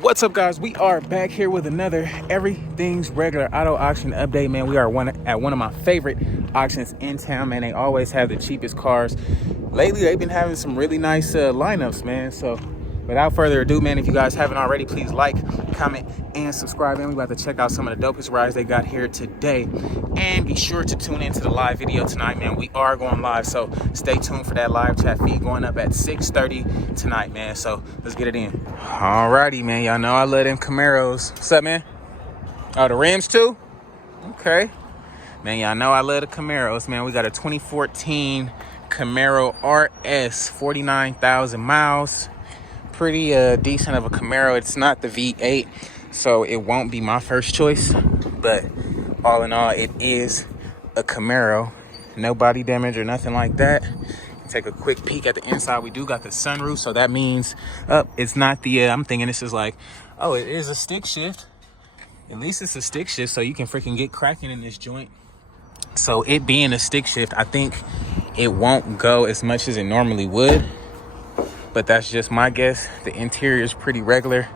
What's up, guys? We are back here with another Everything's Regular auto auction update, man. We are at one of my favorite auctions in town, man. They always have the cheapest cars. Lately, they've been having some really nice lineups, man. So without further ado, man, if you guys haven't already, please like, comment, and subscribe. And we're about to check out some of the dopest rides they got here today. And be sure to tune into the live video tonight, man. We are going live, so stay tuned for that live chat feed going up at 6:30 tonight, man. So let's get it in. Alrighty, man. Y'all know I love them Camaros. What's up, man? Oh, the rims too? Okay. Man, y'all know I love the Camaros, man. We got a 2014 Camaro RS, 49,000 miles. Pretty decent of a Camaro. It's not the V8, so it won't be my first choice, but all in all, it is a Camaro. No body damage or nothing like that. Take a quick peek at the inside. We do got the sunroof, so that means it's not the I'm thinking this is like, oh, it is a stick shift. At least it's a stick shift, so you can freaking get cracking in this joint. So it being a stick shift, I think it won't go as much as it normally would, but that's just my guess. The interior is pretty regular,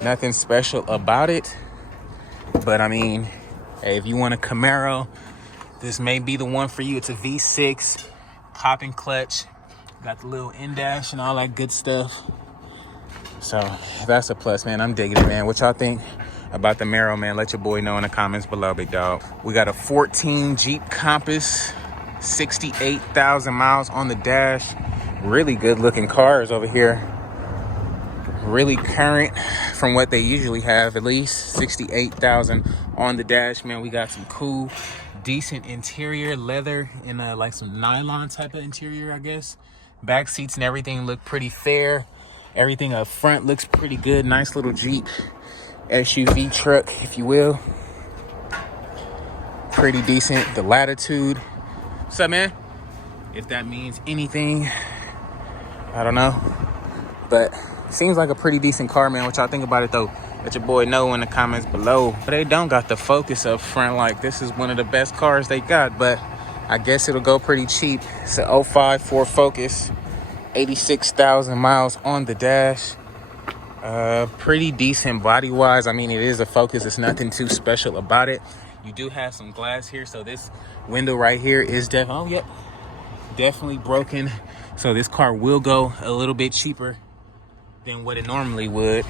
nothing special about it. But I mean, hey, if you want a Camaro, this may be the one for you. It's a V6, popping clutch, got the little in-dash and all that good stuff. So that's a plus, man. I'm digging it, man. What y'all think about the Camaro, man? Let your boy know in the comments below, big dog. We got a 14 Jeep Compass, 68,000 miles on the dash. Really good looking cars over here. Really current from what they usually have, at least 68,000 on the dash, man. We got some cool, decent interior, leather and like some nylon type of interior, I guess. Back seats and everything look pretty fair. Everything up front looks pretty good. Nice little Jeep SUV truck, if you will. Pretty decent. The Latitude. What's up, man? If that means anything, I don't know, but seems like a pretty decent car, man. What y'all think about it, though? Let your boy know in the comments below. But they don't got the Focus up front. Like, this is one of the best cars they got, but I guess it'll go pretty cheap. It's a 05 Ford Focus, 86,000 miles on the dash. Pretty decent body-wise. I mean, it is a Focus. It's nothing too special about it. You do have some glass here, so this window right here is definitely broken. So this car will go a little bit cheaper than what it normally would.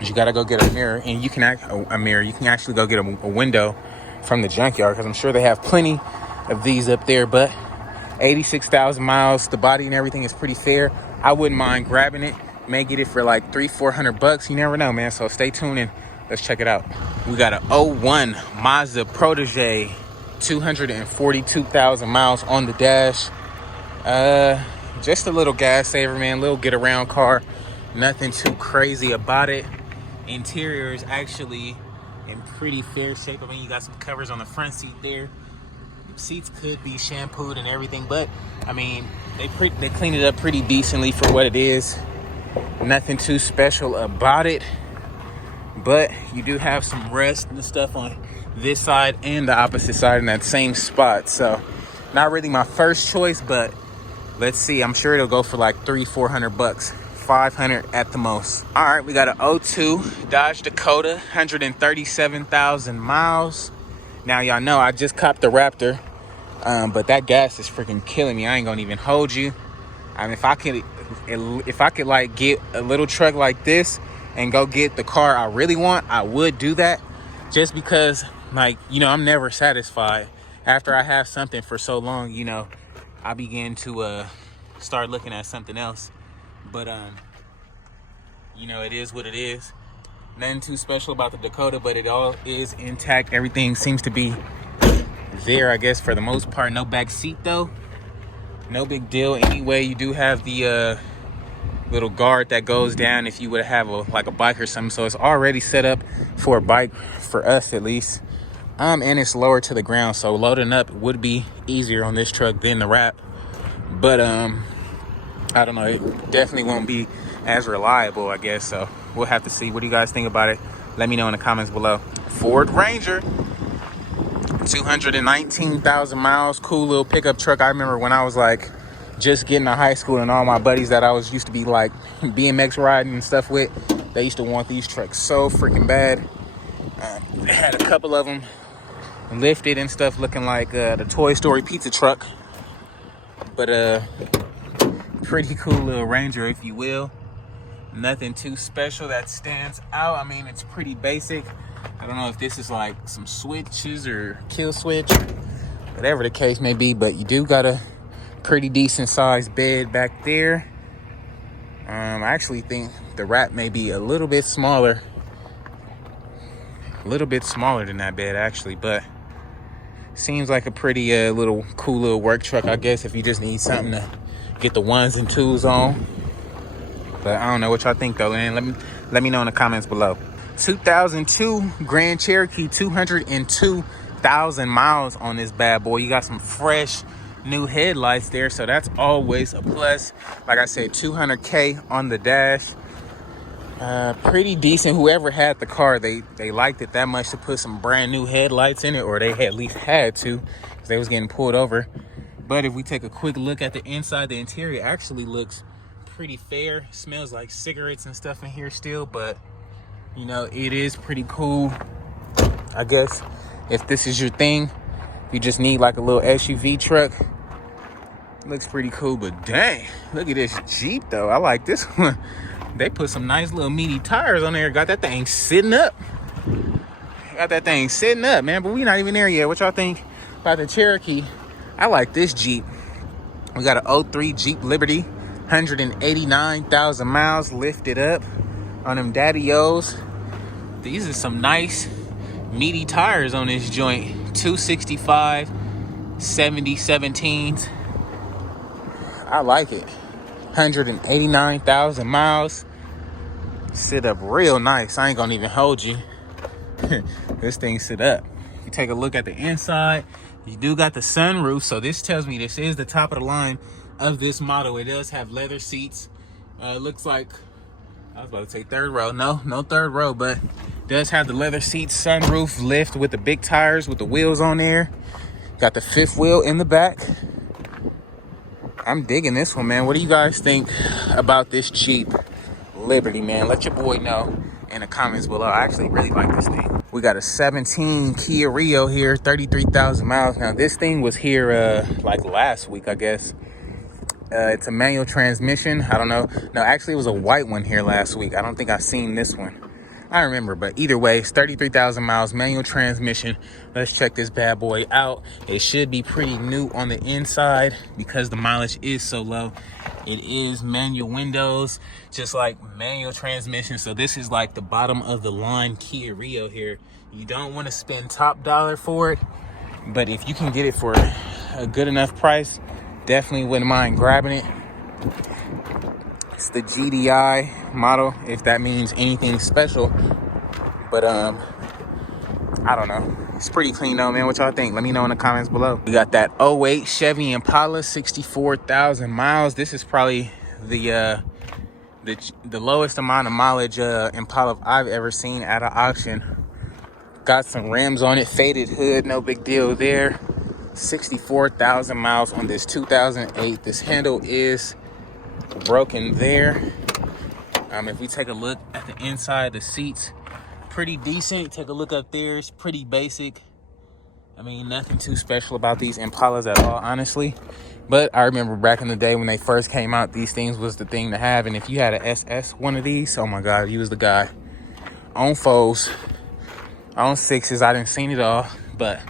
You gotta go get a mirror, and you can actually go get a window from the junkyard, because I'm sure they have plenty of these up there. But 86,000 miles, the body and everything is pretty fair. I wouldn't mind grabbing it. May get it for like $300-400 bucks. You never know, man. So stay tuned and let's check it out. We got a 01 Mazda Protege, 242,000 miles on the dash. Just a little gas saver, man. Little get around car. Nothing too crazy about it. Interior is actually in pretty fair shape. I mean, you got some covers on the front seat there. Seats could be shampooed and everything, but I mean, they cleaned it up pretty decently for what it is. Nothing too special about it, but you do have some rest and stuff on this side and the opposite side in that same spot. So not really my first choice, but let's see. I'm sure it'll go for like $300-400 bucks. 500 at the most. All right, we got an 02 Dodge Dakota, 137,000 miles. Now y'all know I just copped the Raptor, but that gas is freaking killing me. I ain't gonna even hold you. I mean, if I could like get a little truck like this and go get the car I really want, I would do that. Just because, like, you know, I'm never satisfied. After I have something for so long, you know, I begin to start looking at something else. But you know, it is what it is. Nothing too special about the Dakota, but it all is intact. Everything seems to be there, I guess, for the most part. No back seat though. No big deal. Anyway, you do have the little guard that goes down if you would have like a bike or something. So it's already set up for a bike, for us at least. And it's lower to the ground, so loading up would be easier on this truck than the Rap. But I don't know, it definitely won't be as reliable, I guess. So we'll have to see. What do you guys think about it? Let me know in the comments below. Ford Ranger, 219,000 miles. Cool little pickup truck. I remember when I was like just getting to high school and all my buddies that I was used to be like BMX riding and stuff with, They used to want these trucks so freaking bad. They had a couple of them lifted and stuff, looking like the Toy Story pizza truck. But pretty cool little Ranger, if you will. Nothing too special that stands out. I mean, it's pretty basic. I don't know if this is like some switches or kill switch, whatever the case may be, but you do got a pretty decent sized bed back there. I actually think the wrap may be a little bit smaller than that bed actually, but seems like a pretty little cool little work truck, I guess, if you just need something to get the ones and twos on. But I don't know what y'all think though, and let me know in the comments below. 2002 Grand Cherokee, 202,000 miles on this bad boy. You got some fresh new headlights there, so that's always a plus. Like I said, 200K on the dash. Pretty decent. Whoever had the car, they liked it that much to put some brand new headlights in it, or they at least had to, because they was getting pulled over. But if we take a quick look at the inside, the interior actually looks pretty fair. Smells like cigarettes and stuff in here still, but you know, it is pretty cool. I guess if this is your thing, you just need like a little SUV truck, looks pretty cool. But dang, look at this Jeep though. I like this one. They put some nice little meaty tires on there. Got that thing sitting up. Man. But we not even there yet. What y'all think about the Cherokee? I like this Jeep. We got an 03 Jeep Liberty, 189,000 miles lifted up on them daddy-os. These are some nice meaty tires on this joint. 265 70-17s. I like it. 189,000 miles. Sit up real nice. I ain't gonna even hold you. This thing sit up. You take a look at the inside. You do got the sunroof, so this tells me this is the top of the line of this model. It does have leather seats. Looks like, I was about to say third row. No third row, but does have the leather seats, sunroof, lift with the big tires with the wheels on there. Got the fifth wheel in the back. I'm digging this one, man. What do you guys think about this Jeep Liberty, man? Let your boy know in the comments below. I actually really like this thing. We got a 17 Kia Rio here, 33,000 miles. Now this thing was here like last week, I guess. It's a manual transmission. I don't know. No, actually it was a white one here last week. I don't think I've seen this one. I remember, but either way, it's 33,000 miles, manual transmission. Let's check this bad boy out. It should be pretty new on the inside because the mileage is so low. It is manual windows, just like manual transmission. So this is like the bottom of the line Kia Rio here. You don't want to spend top dollar for it, but if you can get it for a good enough price, definitely wouldn't mind grabbing it. It's the GDI model, if that means anything special. But I don't know. It's pretty clean though, man. What y'all think? Let me know in the comments below. We got that 08 Chevy Impala, 64,000 miles. This is probably the lowest amount of mileage Impala I've ever seen at an auction. Got some rims on it, faded hood, no big deal there. 64,000 miles on this 2008. This handle is broken there. If we take a look at the inside, the seats pretty decent. Take a look up there, it's pretty basic. I mean, nothing too special about these Impalas at all, honestly. But I remember back in the day when they first came out, these things was the thing to have. And if you had an SS one of these, oh my god, you was the guy. On foes, on sixes, I didn't seen it all, but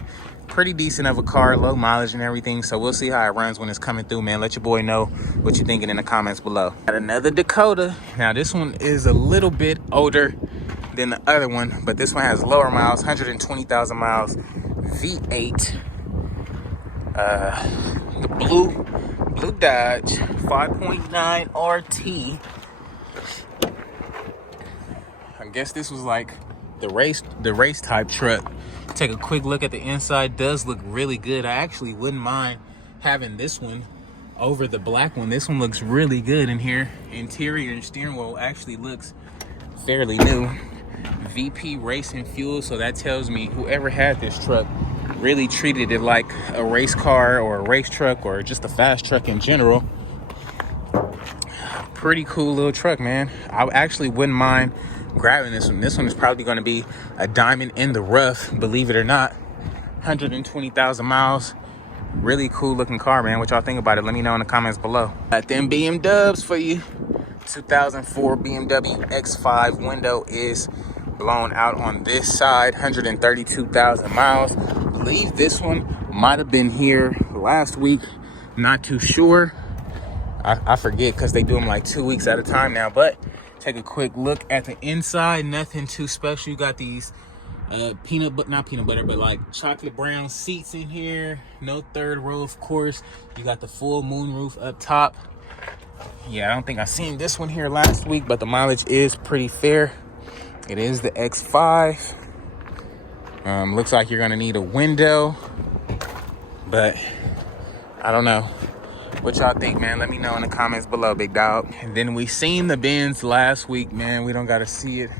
pretty decent of a car, low mileage and everything. So we'll see how it runs when it's coming through, man. Let your boy know what you're thinking in the comments below. Got another Dakota. Now this one is a little bit older than the other one, but this one has lower miles, 120,000 miles, V8. The blue Dodge 5.9 RT. I guess this was like the race type truck. Take a quick look at the inside. Does look really good. I actually wouldn't mind having this one over the black one. This one looks really good in here. Interior and steering wheel actually looks fairly new. VP Racing Fuel, so that tells me whoever had this truck really treated it like a race car or a race truck or just a fast truck in general. pretty cool little truck, man. I actually wouldn't mind grabbing this one. This one is probably going to be a diamond in the rough, believe it or not. 120,000 miles. Really cool looking car, man. What y'all think about it? Let me know in the comments below. Got them BMWs for you. 2004 BMW X5. Window is blown out on this side. 132,000 miles. Believe this one might have been here last week. Not too sure. I forget because they do them like 2 weeks at a time now. But take a quick look at the inside. Nothing too special. You got these not peanut butter, but like chocolate brown seats in here. No third row, of course. You got the full moonroof up top. Yeah, I don't think I seen this one here last week, but the mileage is pretty fair. It is the X5. Looks like you're gonna need a window, but I don't know. What y'all think, man? Let me know in the comments below, big dog. And then we seen the Benz last week, man. We don't gotta see it.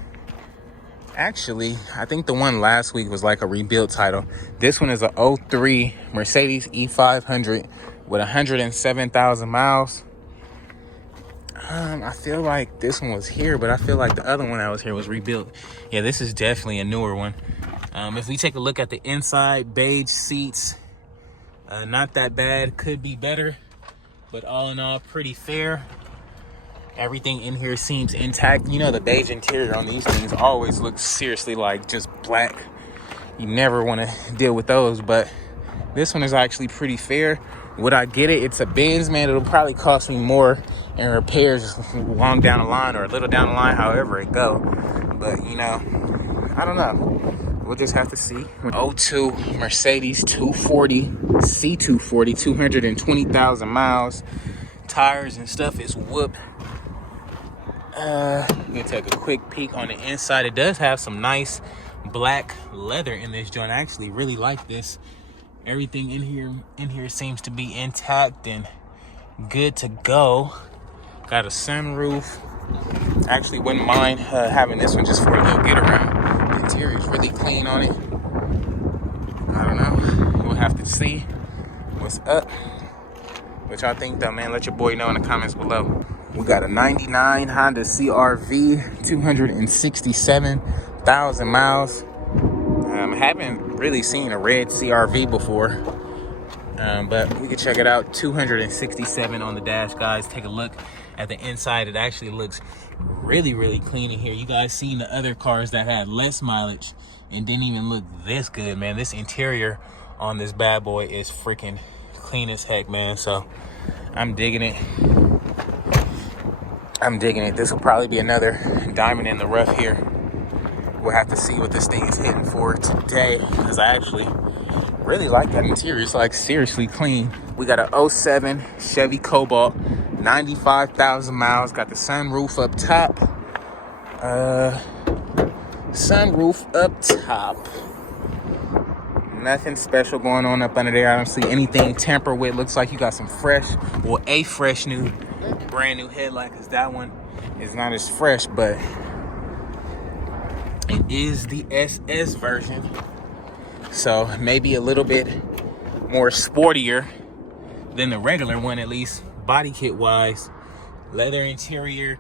Actually, I think the one last week was like a rebuild title. This one is a 03 Mercedes E500 with 107,000 miles. I feel like this one was here, but I feel like the other one that was here was rebuilt. Yeah, this is definitely a newer one. If we take a look at the inside, beige seats, not that bad, could be better, but all in all, pretty fair. Everything in here seems intact. You know, the beige interior on these things always looks seriously like just black. You never want to deal with those, but this one is actually pretty fair. Would I get it? It's a Benz, man. It'll probably cost me more in repairs long down the line or a little down the line, however it go. But, you know, I don't know. We'll just have to see. 02 Mercedes 240, C240, 220,000 miles. Tires and stuff is whooped. You can take a quick peek on the inside. It does have some nice black leather in this joint. I actually really like this. Everything in here seems to be intact and good to go. Got a sunroof. Actually wouldn't mind having this one just for a little get around. The interior is really clean on it. I don't know. We'll have to see what's up. What y'all think though, man? Let your boy know in the comments below. We got a 99 Honda CR-V, 267,000 miles. I haven't really seen a red CR-V before, but we can check it out. 267 on the dash, guys. Take a look at the inside. It actually looks really, really clean in here. You guys seen the other cars that had less mileage and didn't even look this good, man. This interior on this bad boy is freaking clean as heck, man. So I'm digging it. This will probably be another diamond in the rough here. We'll have to see what this thing is hitting for today, because I actually really like that interior. It's like seriously clean. We got a 07 Chevy Cobalt, 95,000 miles. Got the sunroof up top. Nothing special going on up under there. I don't see anything tampered with. Looks like you got some fresh, well, a fresh new, brand new headlight, because that one is not as fresh, but it is the SS version, so maybe a little bit more sportier than the regular one, at least body kit wise. Leather interior,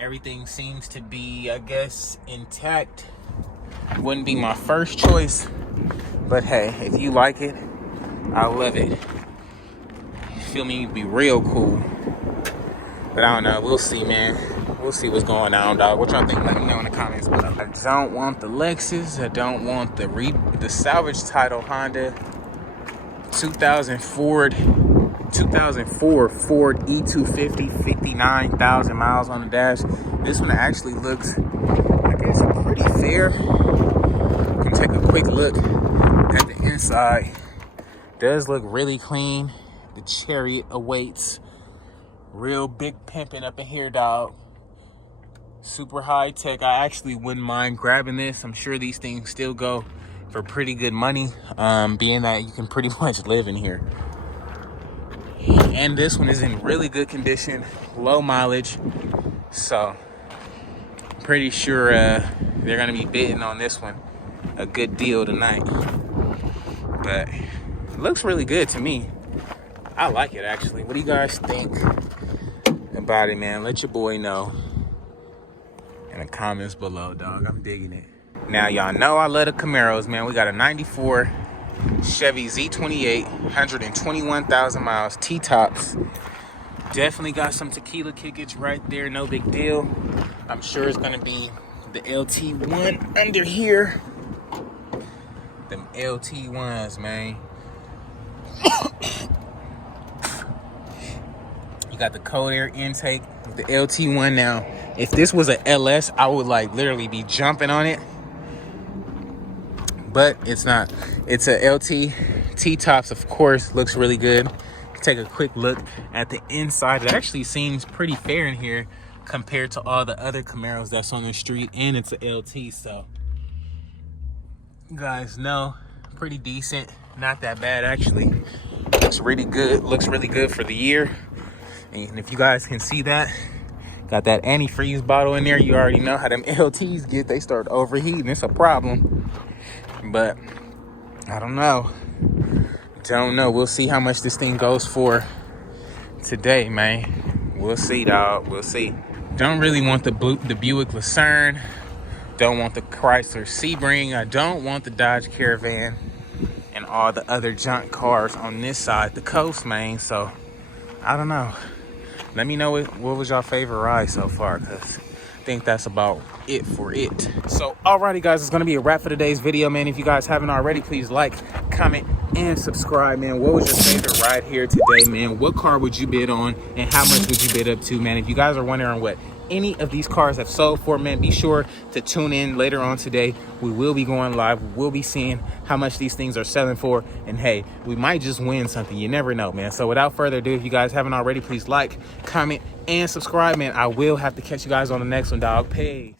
everything seems to be, I guess, intact. Wouldn't be my first choice, but hey, if you like it, I love it. Feel me? It'd be real cool. But I don't know. We'll see, man. We'll see what's going on, dog. What y'all think? Let me know in the comments below. I don't want the Lexus. I don't want the salvage title Honda. 2004 Ford E250, 59,000 miles on the dash. This one actually looks, I guess, pretty fair. You can take a quick look at the inside. Does look really clean. The Chariot awaits. Real big pimping up in here, dog. Super high tech. I actually wouldn't mind grabbing this. I'm sure these things still go for pretty good money, being that you can pretty much live in here. And this one is in really good condition, low mileage, so I'm pretty sure they're gonna be bidding on this one a good deal tonight. But it looks really good to me. I like it, actually. What do you guys think about about it, man, let your boy know in the comments below, dog. I'm digging it. Now, y'all know I love the Camaros, man. We got a 94 Chevy Z28, 121,000 miles, T-tops. Definitely got some tequila kickage right there, no big deal. I'm sure it's gonna be the LT1 under here. Them LT1s, man. You got the cold air intake, the LT1 now. If this was a LS, I would like literally be jumping on it. But it's not. It's a LT. T-tops, of course, looks really good. Take a quick look at the inside. It actually seems pretty fair in here compared to all the other Camaros that's on the street, and it's a LT, so you guys know, pretty decent, not that bad actually. Looks really good. Looks really good for the year. And if you guys can see that, got that antifreeze bottle in there. You already know how them LTs get. They start overheating. It's a problem. But I don't know. Don't know. We'll see how much this thing goes for today, man. We'll see, dog. We'll see. Don't really want the Buick Lucerne. Don't want the Chrysler Sebring. I don't want the Dodge Caravan and all the other junk cars on this side, the coast, man. So I don't know. Let me know what was your favorite ride so far, because I think that's about it for it. So alrighty, guys, it's gonna be a wrap for today's video, man. If you guys haven't already, please like, comment, and subscribe, man. What was your favorite ride here today, man? What car would you bid on, and how much would you bid up to, man? If you guys are wondering what any of these cars have sold for, man, be sure to tune in later on today. We will be going live. We'll be seeing how much these things are selling for, and hey, we might just win something. You never know, man. So without further ado, if you guys haven't already, please like, comment, and subscribe, man. I will have to catch you guys on the next one, dog. Peace.